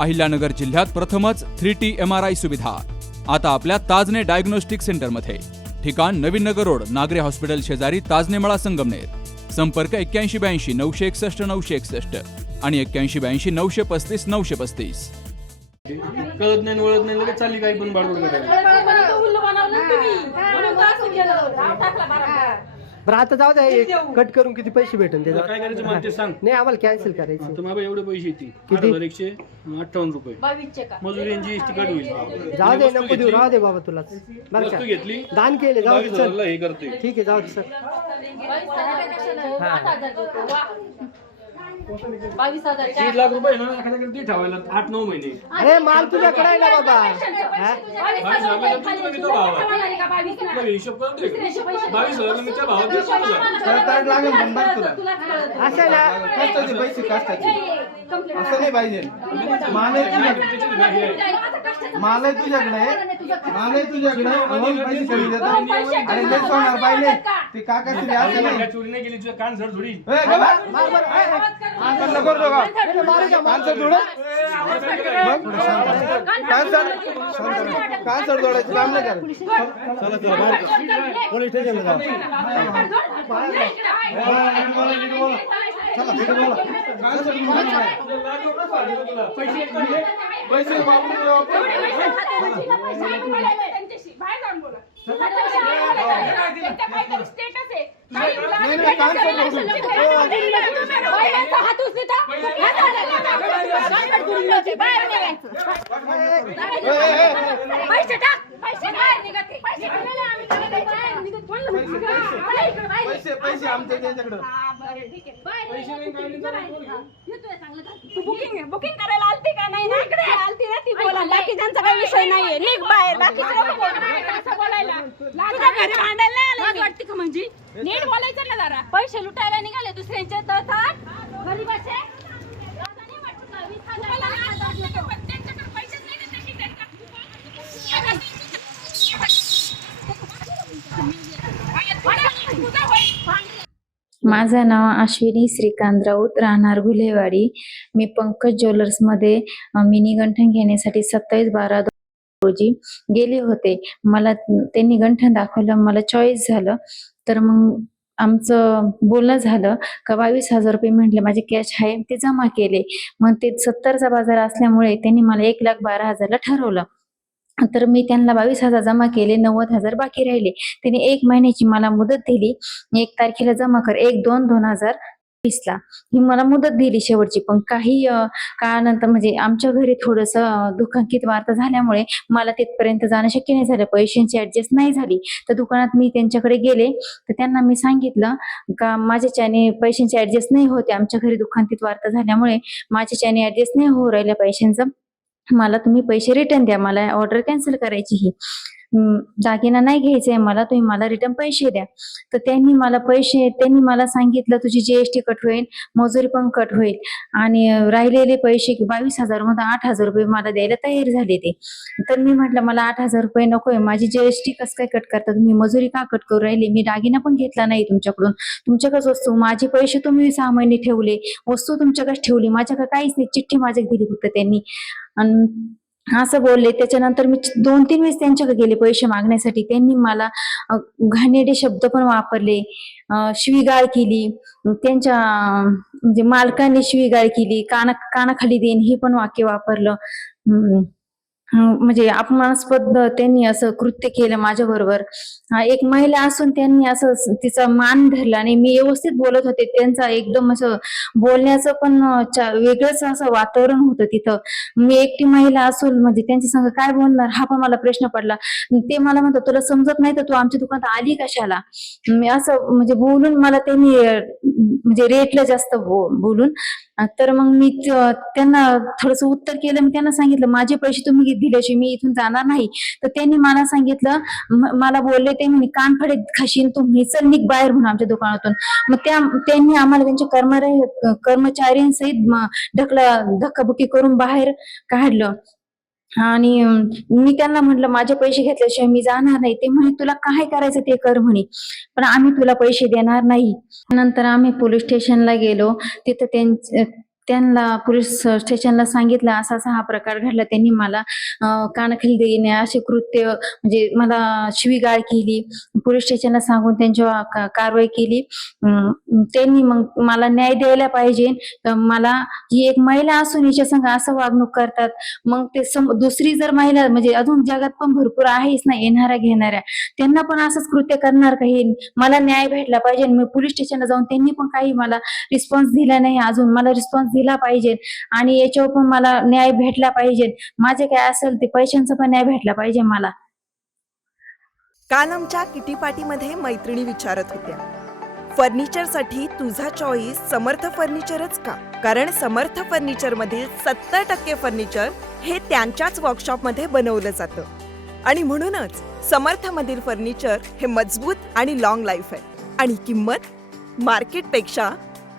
अहिल्यानगर जिल्ह्यात प्रथमच three T M R I सुविधा. आता आपल्या ताजने डायग्नोस्टिक सेंटरमध्ये. ठिकाण नवीन नगर रोड नागरे हॉस्पिटल शेजारी ताजनेमळा संगमनेर. संपर्क एक्क्याऐंशी ब्याऐंशी नऊशे एकसष्ट नऊशे एकसष्ट आणि एक्क्याऐंशी ब्याऐंशी नऊशे पस्तीस नऊशे पस्तीस. कळत नाही नाही लगेच चालली काही पण बाडबड करायला बरं आता जाऊ द्या एक कट करून किती पैसे भेटून ते तुला काय करायचं मला ते सांग. नाही आम्हाला कॅन्सल करायचं तर मला एवढे पैसे येतील. आठ हजार एकशे अठ्ठावन्न रुपये. बावीसचे का? मजुरी यांची एसटी कट होईल जाऊ दे नको देऊ राहू दे बाबा तुलाच. बरं वस्तू का? घेतली. दान केले जाऊ दे चल. हे करते. ठीक आहे जाऊ दे सर बावीस हजार लाख रुपये ना एखाद्याकडे ते ठेवायला आठ नऊ महिने अरे माल तुझ्याकडे आहे ना बाबा हा? बावीस हजार रुपये खाली मी तो भाव आहे. ठेवणार आहे का बावीसला? तुला हिशोब करून दे दुसऱ्याचे पैसे बावीस हजारला मी त्या भावात देतो तुला. सरकार लागेल पण बघ तुला तुला कळत. असं ना कष्टाचे पैसे कष्टाचे असं नाही पाहिजे माल आहे तुझ्याकडे माल आहे तुझ्याकडे आहे तुझ्याकडे म्हणून पैसे कमी देतात आणि पाहिजे ते काका तरी असं नाही. काय चोरी नाही केली तुझ्या कान सर थोडी ए, गं बा, मार बरं, ए, ए, असं नको. करू बा. माणसं थोडं मग कांसर कांसर जोडायचं काम नाही करायचं चला चला बाहेर पोलीस स्टेशनला जाऊ चला तिथे बोला. कांसर पैसे करू नको. पैसे टाक पैसे बाहेर निघते पैसे पैसे पैसे आमच्या त्याच्याकडं बुकिंग बुकिंग करायला आलती का? नाही ना? इकडे. आलती ना ती बोला. बाकी त्यांचा काही विषय नाहीये. निघ बाहेर. बाकी असं बोलायला. तुझ्या घरी भांडायला नाही आलं मी. वाटते का म्हणजे? नीट बोलायचं ना जरा. पैसे लुटायला निघाले दुसऱ्यांचे तर गरीबाचे तुम्हाला लाज वाटते का? पण त्यांच्याकडे पैसेच नाही ना, त्यांची त्यांच्या- माझं नाव अश्विनी श्रीकांत राऊत राहणार गुलेवाडी मी पंकज ज्वेलर्समध्ये मिनी गंठण घेण्यासाठी सत्तावीस बारा रोजी गेले होते. मला त्यांनी गंठण दाखवलं मला चॉईस झालं. तर मग आमचं बोलणं झालं का बावीस हजार रुपये म्हटले माझे कॅश आहे ते जमा केले. मग ते सत्तरचा बाजार असल्यामुळे त्यांनी मला एक लाख बारा हजारला ठरवलं. तर मी त्यांना बावीस हजार जमा केले नव्वद हजार बाकी राहिले. त्यांनी एक महिन्याची मला मुदत दिली. एक तारखेला जमा कर एक दोन दोन हजार वीसला. ही मला मुदत दिली शेवटची. पण काही काळानंतर म्हणजे आमच्या घरी थोडस दुःखांकित वार्ता झाल्यामुळे मला तिथपर्यंत जाणं शक्य नाही झालं. पैशांची ऍडजस्ट नाही झाली. तर दुकानात मी त्यांच्याकडे गेले. तर त्यांना मी सांगितलं का माझ्याच्याने पैशांची ऍडजस्ट नाही होते आमच्या घरी दुखांकित वार्ता झाल्यामुळे माझ्याच्याने ऍडजस्ट नाही होऊ राहिल्या पैशांचं. मला तुम्ही पैसे रिटर्न द्या. मला ऑर्डर कॅन्सल करायची ही दागिना नाही घ्यायचा आहे मला तुम्ही मला रिटर्न पैसे द्या. तर त्यांनी मला पैसे त्यांनी मला सांगितलं तुझी जीएसटी कट होईल मजुरी पण कट होईल. आणि राहिलेले पैसे बावीस हजारमध्ये आठ हजार रुपये मला द्यायला तयार झाले ते. तर मी म्हटलं मला आठ हजार रुपये नकोय माझी जीएसटी कसं काय कट करता? तुम्ही मजुरी का कट करू राहिली? मी दागिना पण घेतला नाही तुमच्याकडून. तुमच्याकडेच वस्तू माझे पैसे तुम्ही सहा महिने ठेवले. वस्तू तुमच्याकडे ठेवली. माझ्याकडे काहीच नाही. चिठ्ठी माझ्या दिली फक्त त्यांनी. आणि असं बोलले. त्याच्यानंतर मी दोन तीन वेळेस त्यांच्याकडे गेले पैसे मागण्यासाठी. त्यांनी मला घाणेडे घाणेरडे शब्द पण वापरले. शिवीगाळ केली. त्यांच्या म्हणजे मालकाने शिवीगाळ केली. काना कानाखाली देण हे पण वाक्य वापरलं. म्हणजे अपमानास्पद त्यांनी असं कृत्य केलं माझ्या बरोबर एक महिला असून त्यांनी असं तिचा मान धरला आणि मी व्यवस्थित बोलत होते. त्यांचा एकदम असं बोलण्याचं पण वेगळंच असं वातावरण होतं तिथं. मी एकटी महिला असून म्हणजे त्यांच्या संग काय बोलणार? हा पण मला प्रश्न पडला. ते मला म्हणतात तुला समजत नाही तर तू आमच्या दुकानात आली कशाला? मी असं म्हणजे बोलून मला त्यांनी म्हणजे रेटलं जास्त बोलून. तर मग मी त्यांना थोडस उत्तर केलं. मी त्यांना सांगितलं माझे पैसे तुम्ही दिल्याची मी इथून जाणार नाही. तर त्यांनी मला सांगितलं मला बोलले ते म्हणे कानफडे खाशीन तू म्हणे चल निघ बाहेर म्हणून आमच्या दुकानातून. मग त्या त्यांनी आम्हाला त्यांच्या कर्म कर्मचाऱ्यांसहित ढकला धक्काबुक्की करून बाहेर काढलं. आणि मी त्यांना म्हटलं माझे पैसे घेतल्याशिवाय मी जाणार नाही. ते म्हणे तुला काय करायचं ते कर म्हणे. पण आम्ही तुला पैसे देणार नाही. नंतर आम्ही पोलीस स्टेशनला गेलो. तिथं त्यां त्यांना पोलीस स्टेशनला सांगितलं असा असा हा प्रकार घडला. त्यांनी मला कानखली कानाखाली देणे असे कृत्य म्हणजे मला शिवीगाळ केली. पोलीस स्टेशनला सांगून त्यांच्यावर कारवाई केली त्यांनी मग मला न्याय द्यायला पाहिजे. तर मला ही एक महिला असून हिच्या संग असं वागणूक करतात. मग ते सम दुसरी जर महिला म्हणजे अजून जगात पण भरपूर आहेच ना येणाऱ्या घेणाऱ्या. त्यांना पण असंच कृत्य करणार काही मला न्याय भेटला पाहिजे मी पोलीस स्टेशनला जाऊन त्यांनी पण काही मला रिस्पॉन्स दिला नाही अजून. मला रिस्पॉन्स दिला पाहिजे. आणि याच्यावर पण मला न्याय भेटला पाहिजे. माझे काय असेल ते पैशांचा पण न्याय भेटला पाहिजे मला. काल आमच्या किटी पार्टीमध्ये मैत्रिणी विचारत होत्या. फर्निचरसाठी तुझा चॉईस समर्थ फर्निचरच का? कारण समर्थ फर्निचर मधील सत्तर टक्के फर्निचर हे त्यांच्याच वर्कशॉपमध्ये बनवलं जातं. आणि म्हणूनच समर्थ मधील फर्निचर हे मजबूत आणि लॉंग लाईफ आहे. आणि किंमत मार्केटपेक्षा